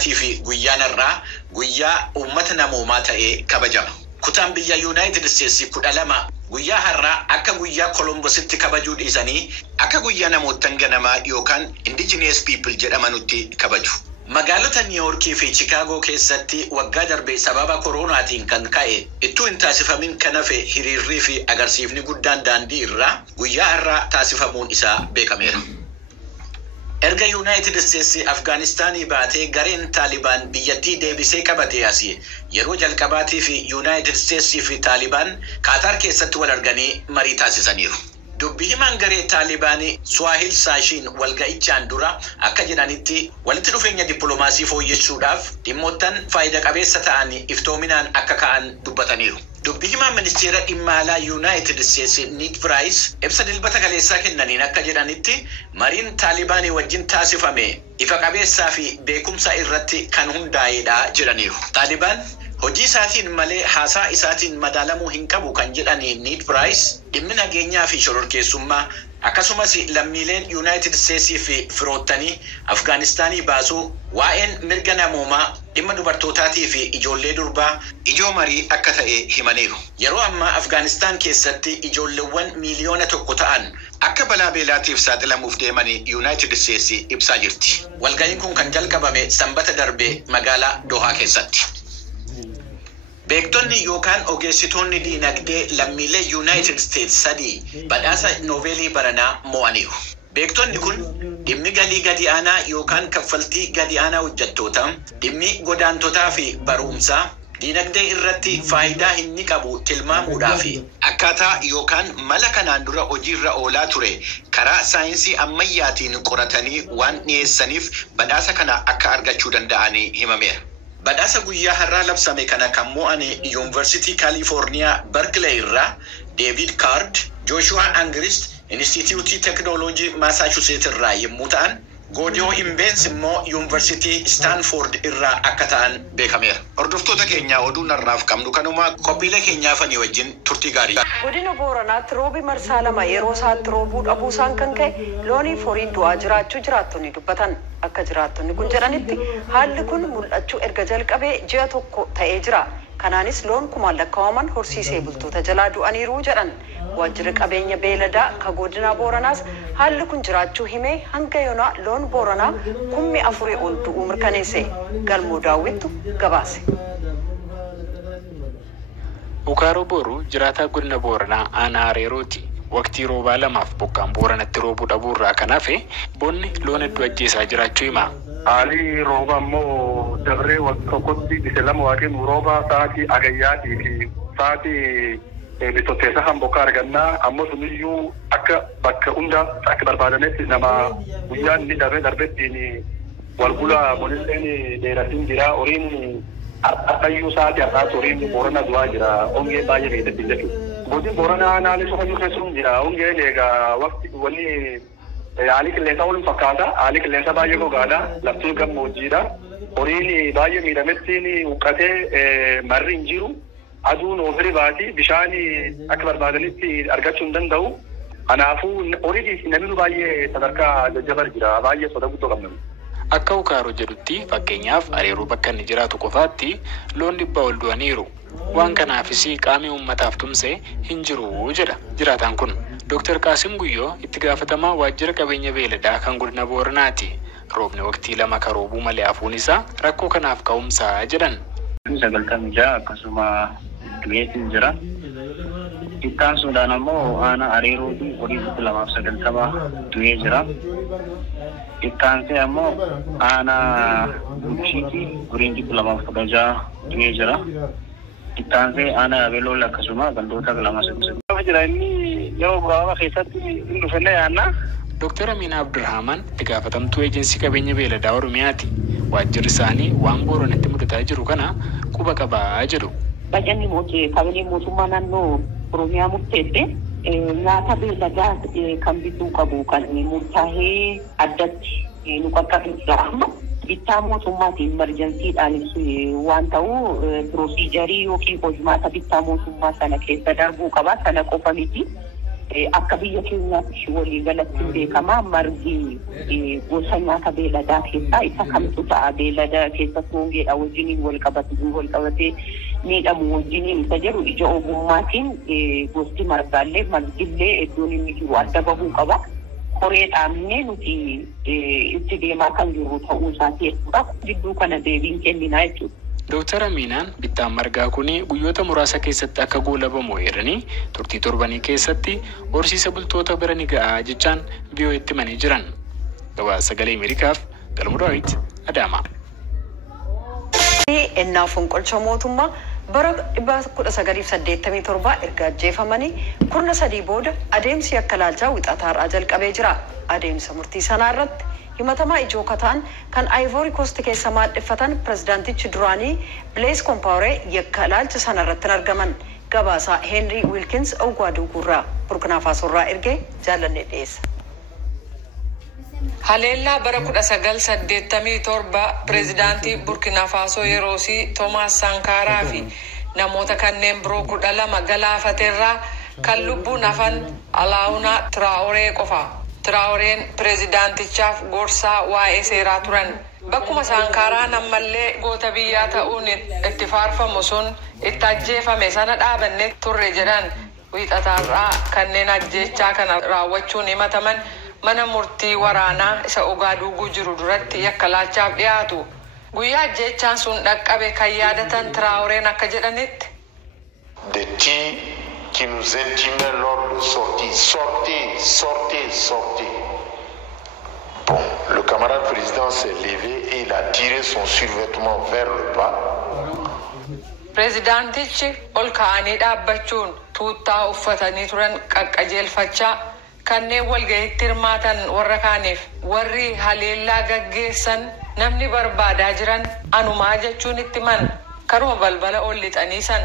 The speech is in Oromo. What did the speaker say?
Oromiyaatii fi guyyaan irraa guyyaa uummata namoomaa ta'ee kabajama. Kutaan biyya United States 12 guyyaa har'aa akka guyyaa Columbus'itti kabajuu dhiisanii akka guyyaa namoota ganamaa yookaan indigenous people jedhamanutti kabaju. Magaalota New York fi Chicago keessatti waggaa darbe sababa koronaatiin kan ka'e ittuu hin taasifamin kan hafe hiriirrii fi agarsiifni guddaan daandii irraa guyyaa har'aa taasifamuun isaa beekameera. Erga United States Afghanistan baatee gareen Taliban biyyattii deebisee qabatee asii yeroo jalqabaatii fi United States fi Taliban Qatar keessatti wal arganii marii taasisaniiru. Dubbii himaan garee Taliban Swahil Sashin walga'ichaan dura akka jedhanitti walitti dhufeenya dippiloomaasii fooyyessuudhaaf dhimmoottan faayidaa qabeessa ta'an iftoominaan akka ka'an dubbataniiru. Dubbii himaan ministeera dhimma alaa United States Ned Price ibsa dilbata kaleessaa kennaniin akka jedhanitti mariin Taliban wajjin taasifame ifa qabeessaa fi beekumsa irratti kan hundaa'edha jedhaniiru. Taliban hojii isaatiin malee haasaa isaatiin madaalamuu hin qabu kan jedhani Ned Price dhimmi nageenyaa fi shororkeessummaa akkasumas lammiileen United States fi firoottanii Afghaanistaanii baasuu waa'een mirga namoomaa dhimma dubartootaatii fi ijoollee durbaa ijoo marii akka ta'e himaniiru. Yeroo ammaa Afgaanistaan keessatti ijoolleewwan miliyoona 1 ta'an akka balaa beelaatiif saaxilamuuf deemanii United States ibsaa jirti. Walga'iin kun kan jalqabame sanbata darbe magaalaa Dohaa keessatti. Beektonni yookaan ogeessitoonni diinagdee lammiilee United States 3 badhaasa Noobeelii baranaa mo'aniiru. Beektonni kun dhimmi galii gadi aanaa yookaan kaffaltii gadi aanaa hojjettootaa, dhimmi godaantotaa fi barumsaa diinagdee irratti faayidaa inni qabu tilmaamuudhaa fi akkaataa yookaan mala kanaan dura hojiirra oolaa ture karaa saayinsii ammayyaatiin qoratanii waan dhiyeessaniif badhaasa kana akka argachuu danda'anii himameera. Badhaasa guyyaa har'aa labsame kana kan mo'ane University California Berkeley irraa David Card, Joshua Angrist, Institute Technology Massachusetts irraa yommuu ta'an, Godeo Imbens immoo University Stanford irraa akka ta'an beekameera. Hordoftoota keenya oduu narraaf qabnu kanuma qophiilee keenyaafanii wajjin turtii gaarii. Godina Booranaatti roobi marsaa lama yeroo isaatti roobuu dhabuusaan kan ka'e loonii foriin du'aa jiraachuu jiraattonni dubbatan. Akka jiraattonni kun jedhanitti haalli kun mul'achuu erga jalqabee ji'a tokko ta'ee jira. Kanaanis loon kumaan lakkaa'aman horsiisee bultoota jalaa du'aniiru jedhan. Waajjirri qabeenya beeladaa ka godina Booranaas haalli kun jiraachuu himee hanga yoonaa loon Booranaa 4,000 ol du'uu mirkaneesse. Galmoo daawwittu gabaase. Ukaaroo Booruu jiraataa godina Booranaa aanaa Areerooti. Waqtii roobaa lamaaf bokkaan Booranatti roobuu dhabuurraa kan hafe bonni loon hedduu ajjeesaa jiraachuu hima. Haalli rooba immoo dabree waqtii tokkotti isa lama waaqni rooba sa'aatii agayyaatii fi sa'aatii bitotteessa kan bokkaa argannaa ammoo suniyyuu akka bakka hunda akka barbaadametti nama guyyaan inni darbettiin walgula bonilleen dheeratiin jira horiin har'ayyuu sa'aatii har'aatti horiin Boorana du'aa jira hongee baay'ee miidhagdi jechuudha. Godin Booranaa naannoo sofa keessuun jira hongeen egaa waqtii wanni haalli qilleensaa waliin fakkaata haalli qilleensaa baay'ee gogaadha laftiin gammoojjiidha horiin baay'ee miidhamettiin huqqatee marri hin jiru aduun ofirri baati bishaan akka barbaadanitti argachuu hin danda'u kanaafuu horiitiif namni baay'ee sadarkaa jajjabar jira baay'ee soda guddoo qabna. Akka Ukaaroo jedhutti fakkeenyaaf Areeroo bakka inni jiraatu qofaatti loon 100 ol du'aniiru. Waan kanaafis qaamni uummataaf tumse hin jiru jedha jiraataan kun. Dr. Qaasim Guyyoo itti gaafatamaa waajjira qabeenya beeladaa kan godina Booranaati. Roobni waqtii lama ka roobuu malee hafuun isaa rakkoo kanaaf ka'umsaa jedhan. 96 akkasuma du'eetiin jira. Ittaan Suudaan ammoo aanaa Areerootii horii 290 du'ee jira. Ittaan see ammoo aanaa Gumshiitii horii 216 du'ee jira. Ittaan see aanaa Abeeloo akkasuma gandoota 2 jira inni yeroo gabaabaa keessatti hin dhufenne yaannaa. Dr. Amina Abdurrahman itti gaafatamtuu eejensii qabeenya beeladaa Oromiyaati. Waajjirri isaanii waan Booranatti mudataa jiru kana quba qabaa jedhu. Bajanni qabeenya mootummaa naannoo Oromiyaa murteesse nyaata beeladaa kan bituu qabu kan murtaa'ee addatti nu qaqqabsiisa. Bittaa mootummaatiin emergensiidhaanis waan ta'u pirosiijarii yookiin hojmaata bittaa mootummaa sana keessa darbuu qaba sana qofa miti. akka biyya keenyaatti walii galatti beekamaa margi gosa nyaata beeladaa keessaa isa kamtu ta'a beelada keessatti hongeedha wajjiniin wal qabatee miidhamu wajjiniin isa jedhu ija ogummaatiin gosti margaallee margillee iddoon inni jiru adda bahuu qaba. Koree dhaabnee nuti itti deemaa kan jiru ta'uu isaati jechuudha. Gidduu kana deebiin kenninaa jechuudha. Dooktar Aminaan bittaan margaa kun guyyoota muraasa keessatti akka goolabamu eeranii turtii torbanii keessatti horsiisa bultoota bira ni ga'a jechaan VOA'tti himanii jiran. Gabaasa Sagalee Ameerikaaf Galmuu Daawit Adaamaa. Ennaa fonqolcha mootummaa bara 1987 erga ajjeefamanii kurna sadii booda adeemsi akka laalchaa wixataarraa jalqabee jira. Adeemsa murtii sanaa irratti himatamaa ijoo kataan kan Ivory Coast keessa maadheffatan pirezidaantichi duraanii Blaise Compaoré yakka laalcha sana irratti argaman. Gabaasaa Henry Wilkins Ogwaaduu Gurraa Burkina Fasoorraa ergee jaalannee dhiyeessa. Haleellaa bara 1987 pirezidaantii Burkina Faso yeroosii Thomas Sankaraa fi namoota kanneen biroo 12 galaafateerraa kan lubbuun hafan Alaawunaa Traoree qofa. Traoreen pirezidaantichaaf gorsaa waa'ee seeraa turan. Bakkuma Sankaraan ammallee goota biyyaa ta'uun itti faarfamu sun itti ajjeefame sana dhaabanne turre jedhan wiixataarraa kanneen ajjeechaa kana raawwachuun himataman mana murtii waraanaa isa Ogaaduuguu jiru duratti yakka laalchaaf dhiyaatu. Guyyaa ajjeechaan sun dhaqqabe kan yaadatan Traoreen akka jedhanitti. Des tirs qui nous intimaient lors de sortez. Bon, le camarade président s'est levé et il a tiré son survêtement vers le bas. Pirezidaantichi ol ka'anii dhaabbachuun tuuttaa uffatanii turan qaqqajeelfachaa kanneen walga'iitti hirmaatan warra kaaniif warri haleellaa gaggeessan namni barbaadaa jiran anumaa jechuun itti man karuma balbala ol lixanii san